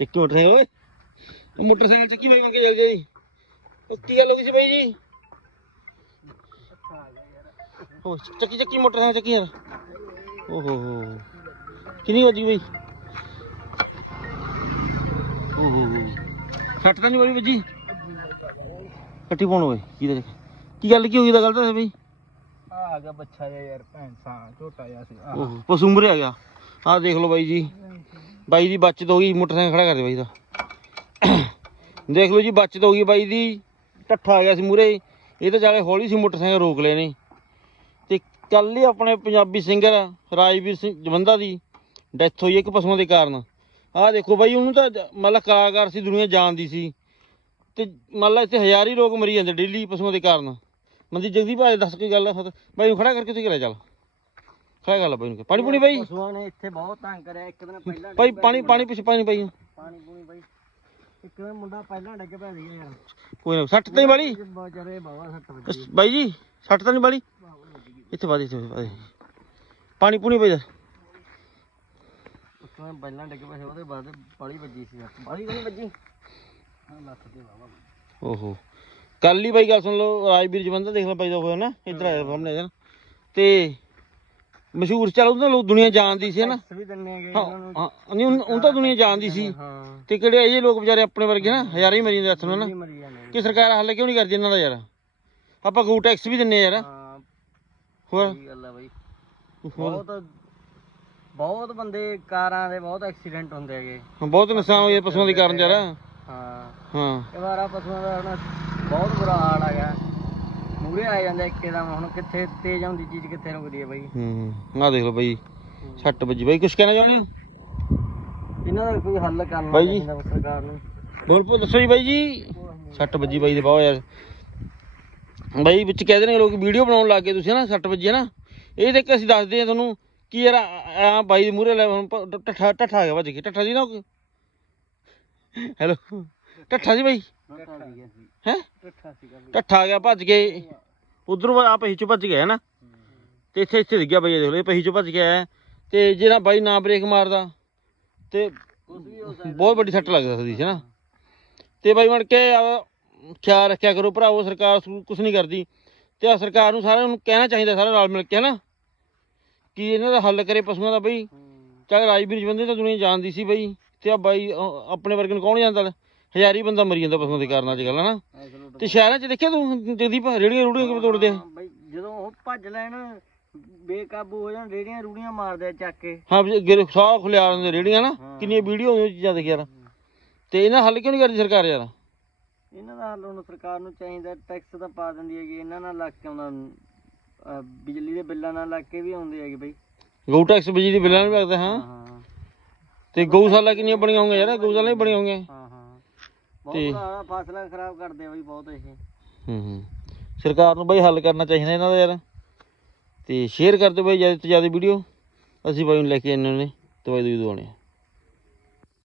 ਚੱਕੀ ਮੋਟਰਸਾਈਕਲ ਓਏ ਉਹ ਮੋਟਰਸਾਈਕਲ ਚੱਕੀ ਬਾਈ ਮੰਗੇ ਜਲਦੀ ਜੀ ਉਹ ਕੀ ਗੱਲ ਹੋ ਗਈ ਸੀ ਬਾਈ ਜੀ ਉਹ ਚੱਕੀ ਚੱਕੀ ਮੋਟਰਸਾਈਕਲ ਚੱਕੀ ਯਾਰ ਓਹੋ ਹੋ ਕਿੰਨੀ ਵੱਜੀ ਬਾਈ ਓਹੋ ਹੋ ਸੱਟ ਤਾਂ ਨਹੀਂ ਬਾਈ ਵੱਜੀ ਕੱਟੀ ਪਾਉਣ ਓਏ ਕੀ ਦੇ ਕੀ ਗੱਲ ਕੀ ਹੋਈ ਦਾ ਗੱਲ ਤਾਂ ਬਈ ਆ ਗਿਆ ਬੱਚਾ ਜਿਹਾ ਯਾਰ ਭੈਣ ਸਾਂ ਝੋਟਾ ਜਿਹਾ ਸੀ ਆਹ ਓਹ ਬਾਈ ਦੀ ਬਚਤ ਹੋ ਗਈ, ਮੋਟਰਸਾਈਕਲ ਖੜਾ ਕਰ ਦੇ ਬਾਈ ਦਾ। ਦੇਖ ਲਓ ਜੀ, ਬਚਤ ਹੋ ਗਈ ਬਾਈ ਦੀ, ਟੱਠਾ ਆ ਗਿਆ ਸੀ ਮੂਰੇ ਇਹ ਤਾਂ ਜਾ ਹੌਲੀ ਸੀ ਮੋਟਰਸਾਈਕਲ ਰੋਕ ਲਏ ਨੇ। ਤੇ ਕੱਲ ਹੀ ਆਪਣੇ ਪੰਜਾਬੀ ਸਿੰਗਰ ਰਾਜਵੀਰ ਸਿੰਘ ਜਵੰਦਾ ਦੀ ਡੈਥ ਹੋਈ ਇੱਕ ਪਸ਼ੂਆਂ ਦੇ ਕਾਰਨ। ਆਹ ਦੇਖੋ ਬਾਈ, ਉਹਨੂੰ ਤਾਂ ਮਤਲਬ ਕਲਾਕਾਰ ਸੀ, ਦੁਨੀਆ ਜਾਣਦੀ ਸੀ। ਤੇ ਮਤਲਬ ਇੱਥੇ ਹਜ਼ਾਰ ਹੀ ਲੋਕ ਮਰੀ ਜਾਂਦੇ, ਡੇਲੀ ਪਸ਼ੂਆਂ ਦੇ ਕਾਰਨ। ਮੰਦੀ ਜਗਦੀਪ ਭਾਈ ਦੱਸ ਕੀ ਗੱਲ ਆ ਬਾਈ ਨੂੰ ਖੜਾ ਕਰਕੇ ਤੁਸੀਂ ਕਰਿਆ ਚੱਲ। ਖੜਾ ਕਰ ਲੈ ਬਾਈ ਨੂੰ ਪਾਣੀ ਪੂਣੀ ਬਾਈ? ਪਸ਼ੂਆਂ ਨੇ ਇੱਥੇ ਬਹੁਤ ਤੰਗ ਕਰਿਆ ਇੱਕ ਦਿਨ ਪਹਿਲਾਂ ਭਾਈ ਪਾਣੀ ਪਾਣੀ ਪਿੱਛੇ ਪਾਣੀ ਪਾਈ ਪਾਣੀ ਪੂਣੀ ਬਾਈ। ਇੱਕ ਦਿਨ ਮੁੰਡਾ ਪਹਿਲਾਂ ਡਿੱਗ ਪਿਆ ਸੀ ਯਾਰ। ਕੋਈ ਨਾ ਸੱਟ ਤਾਂ ਨਹੀਂ ਵਾਲੀ? ਵਿਚਾਰੇ ਬਾਵਾ ਸੱਟ ਵੱਜੀ। ਅਸ- ਬਾਈ ਜੀ ਸੱਟ ਤਾਂ ਨਹੀਂ ਵਾਲੀ? ਇੱਥੇ ਬਾਦੀ ਇੱਥੇ ਬਾਦੀ ਪਾਣੀ ਪੂਣੀ ਪਈ ਇੱਕ ਦਿਨ ਪਹਿਲਾਂ ਡਿੱਗ ਪਿਆ ਸੀ ਉਹਦੇ ਬਾਅਦ ਬਾਲੀ ਵੱਜੀ ਸੀ ਬਾਲੀ ਨਹੀਂ ਵੱਜੀ। ਹਾਂ ਲੱਖ ਦੇ ਬਾਵਾ ਓਹੋ। ਕੱਲ ਹੀ ਬਾਈ ਗੱਲ ਸੁਣ ਲਓ ਰਾਜਵੀਰ ਜਵੰਦਾ ਦੇਖ ਲੈ ਬਾਈ ਦਾ ਹੋਇਆ ਨਾ ਇੱਧਰ ਆਇਆ ਸਾਹਮਣੇ ਜਨ ਤੇ ਮਸ਼ਹੂਰ ਚੱਲ ਉਹਨਾਂ ਲੋਕ ਦੁਨੀਆ ਜਾਣਦੀ ਸੀ ਨਾ? ਵੀ ਦਿੰਨੇ ਹੈਗੇ ਹਾਂ ਹਾਂ, ਨਹੀਂ ਉਹ ਤਾਂ ਦੁਨੀਆ ਜਾਣਦੀ ਸੀ। ਹਾਂ। ਤੇ ਕਿਹੜੇ ਇਹ ਜਿਹੇ ਲੋਕ ਵਿਚਾਰੇ ਆਪਣੇ ਵਰਗੇ ਨਾ ਹਜ਼ਾਰਾਂ ਹੀ ਮਰੀ ਜਾਂਦੇ ਹੱਥ ਨਾ ਕੀ ਮਰੀ ਜਾਂਦੇ ਕਿ ਸਰਕਾਰ ਹੱਲ ਕਿਉਂ ਨਹੀਂ ਕਰਦੀ ਇਹਨਾਂ ਦਾ ਯਾਰ? ਆਪਾਂ ਗਊ ਟੈਕਸ ਵੀ ਦਿੰਨੇ ਯਾਰ। ਹਾਂ। ਹੋਰ? ਸਹੀ ਗੱਲ ਆ ਬਾਈ। ਬਹੁਤ ਬਹੁਤ ਬੰਦੇ ਕਾਰਾਂ ਦੇ ਬਹੁਤ ਐਕਸੀਡੈਂਟ ਹੁੰਦੇ ਹੈਗੇ। ਬਹੁਤ ਨੁਕਸਾਨ ਹੋਇਆ ਪਸ਼ੂਆਂ ਦੇ ਕਾਰਨ ਯਾਰ। ਹਾਂ। ਹਾਂ। ਇਹ ਵਾਰਾ ਪਸ਼ੂਆਂ ਦਾ ਹੁਣ ਬਹੁਤ ਬੁਰਾ ਹਾਲ ਆ ਗਿਆ। ਮੂਰੇ ਆ ਜਾਂਦਾ ਇੱਕੇ ਦਮ ਹੁਣ ਕਿੱਥੇ ਤੇਜ਼ ਆਉਂਦੀ ਚੀਜ਼ ਕਿੱਥੇ ਰੁਕਦੀ ਹੈ ਬਾਈ? ਹੂੰ ਆਹ ਦੇਖ ਲਓ ਬਾਈ ਛੱਟ ਵੱਜੀ ਬਾਈ ਕੁਛ ਕਹਿਣਾ ਚਾਹੁੰਦੇ ਹੋ? ਇਹਨਾਂ ਦਾ ਕੋਈ ਹੱਲ ਕਰਨਾ ਬਾਈ ਜੀ। ਚਾਹੀਦਾ ਸਰਕਾਰ ਨੂੰ। ਬੋਲ ਪੋ ਦੱਸੋ ਜੀ ਬਾਈ ਜੀ। ਛੱਟ ਵੱਜੀ ਬਾਈ ਦੇ ਬਹੁਤ ਯਾਰ। ਬਾਈ ਵਿੱਚ ਕਹਿੰਦੇ ਨੇ ਲੋਕ ਵੀਡੀਓ ਬਣਾਉਣ ਲੱਗ ਗਏ ਤੁਸੀਂ ਨਾ ਛੱਟ ਵੱਜੀ ਹੈ ਨਾ। ਇਹ ਦੇਖ ਕੇ ਅਸੀਂ ਦੱਸਦੇ ਆ ਤੁਹਾਨੂੰ ਕਿ ਯਾਰ ਆ ਆ ਬਾਈ ਦੇ ਮੂਹਰੇ ਲੈ ਹੁਣ ਪ- ਟੱਠਾ ਟੱਠਾ ਆ ਗਿਆ ਭੱਜ ਕੇ ਟੱਠਾ ਜੀ ਨਾ ਹੈਲੋ। ਟੱਠਾ ਜੀ ਬਾਈ? ਸੀ ਹੈ? ਟੱਠਾ ਸੀਗਾ ਬਾਈ। ਟੱਠਾ ਆ ਗਿਆ ਭੱਜ ਕੇ ਉਧਰੋਂ ਆ ਪਹੀ ਚੋਂ ਭੱਜ ਗਿਆ ਨਾ? ਤੇ ਇੱਥੇ ਇੱਥੇ ਡਿੱਗਿਆ ਬਾਈ ਦੇਖ ਲਓ ਇਹ ਪਹੀ ਚੋਂ ਭੱਜ ਗਿਆ। ਹੈ। ਤੇ ਜਿਹੜਾ ਬਾਈ ਨਾ ਬ੍ਰੇਕ ਮਾਰਦਾ ਤੇ ਹੋ ਬਹੁਤ ਵੱਡੀ ਸੱਟ ਲੱਗ ਸਕਦੀ ਸੀ ਨਾ? ਤੇ ਬਾਈ ਬਣ ਕੇ ਖਿਆਲ ਰੱਖਿਆ ਕਰੋ ਭਰਾਵੋ ਸਰਕਾਰ ਕੁਝ ਨਹੀਂ ਕਰਦੀ। ਤੇ ਆ ਸਰਕਾਰ ਨੂੰ ਸਾਰਿਆਂ ਨੂੰ ਕਹਿਣਾ ਚਾਹੀਦਾ ਸਾਰਾ ਨਾਲ ਮਿਲ ਕੇ ਹਨਾ ਕਿ ਇਹਨਾਂ ਦਾ ਹੱਲ ਕਰੇ ਪਸ਼ੂਆਂ ਦਾ ਬਈ। ਚਾਹੇ ਰਾਜਵੀਰ ਜਵੰਦੇ ਤਾਂ ਦੁਨੀਆ ਜਾਣਦੀ ਸੀ ਬਈ। ਤੇ ਆ ਬਾਈ ਆਪਣੇ ਵਰਗੇ ਨੂੰ ਕੌਣ ਜਾਣਦਾ ਹਜ਼ਾਰੀ ਬੰਦਾ ਮਰੀ ਜਾਂਦਾ ਪਸ਼ੂਆਂ ਦੇ ਕਾਰਨ ਅੱਜ ਕੱਲ੍ਹ ਹਨਾ ਤੇ ਸ਼ਹਿਰਾਂ 'ਚ ਦੇਖਿਆ ਤੂੰ ਜਗਦੀਪ ਰੇੜੀਆਂ ਰੂੜੀਆਂ ਕਿਵੇਂ ਤੋੜਦੇ ਆ? ਬਾਈ ਜਦੋਂ ਉਹ ਭੱਜ ਲੈਣ ਬੇਕਾਬੂ ਹੋ ਜਾਣ ਰੇੜੀਆਂ ਰੂੜੀਆਂ ਮਾਰਦੇ ਆ ਚੱਕ ਕੇ। ਹਾਂ ਵੀ ਗਿਰ ਸਾਹ ਖੁਲਿਆ ਦਿੰਦੇ ਰੇੜੀਆਂ ਨਾ ਹਾਂ। ਕਿੰਨੀਆਂ ਵੀਡੀਓ ਹੁੰਦੀਆਂ ਚੀਜ਼ਾਂ ਦੇਖ ਯਾਰ। ਤੇ ਇਹਨਾਂ ਹੱਲ ਕਿਉਂ ਨਹੀਂ ਕਰਦੀ ਸਰਕਾਰ ਯਾਰ? ਇਹਨਾਂ ਦਾ ਹੱਲ ਹੁਣ ਸਰਕਾਰ ਨੂੰ ਚਾਹੀਦਾ ਟੈਕਸ ਤਾਂ ਪਾ ਦਿੰਦੀ ਹੈਗੀ ਇਹਨਾਂ ਨਾਲ ਲੱਗ ਕੇ ਆਉਂਦਾ ਅਹ ਬਿਜਲੀ ਦੇ ਬਿੱਲਾਂ ਨਾਲ ਲੱਗ ਕੇ ਵੀ ਆਉਂਦੇ ਹੈਗੇ ਬਈ। ਗਊ ਟੈਕਸ ਬਿਜਲੀ ਦੀ ਬਿੱਲਾਂ ਨਹੀਂ ਲੱਗਦਾ ਹਾਂ। ਹਾਂ। ਤੇ ਗਊਸ਼ਾਲਾ ਕਿੰਨੀਆਂ ਬਣੀਆਂ ਹੋਣਗੀਆਂ ਯਾਰ ਗਊਸ਼ਾਲਾ ਹੀ ਬਣੀਆਂ ਹੋਣਗੀਆਂ ਬਹੁਤ ਬੁਰਾ ਫਸਲਾਂ ਖਰਾਬ ਕਰਦੇ ਆ ਬਈ ਬਹੁਤ ਇਹ। ਹੂੰ ਹੂੰ। ਸਰਕਾਰ ਨੂੰ ਬਈ ਹੱਲ ਕਰਨਾ ਚਾਹੀਦਾ ਇਹਨਾਂ ਦਾ ਯਾਰ। ਤੇ ਸ਼ੇਅਰ ਕਰ ਦਿਓ ਬਈ ਜ਼ਿਆਦਾ ਤੋਂ ਜ਼ਿਆਦਾ ਵੀਡੀਓ ਅਸੀਂ ਬਾਈ ਨੂੰ ਲੈ ਕੇ ਆਨੇ ਨੇ ਦਵਾਈ ਦੂਈ ਦਵਾਉਣੇ ਆ।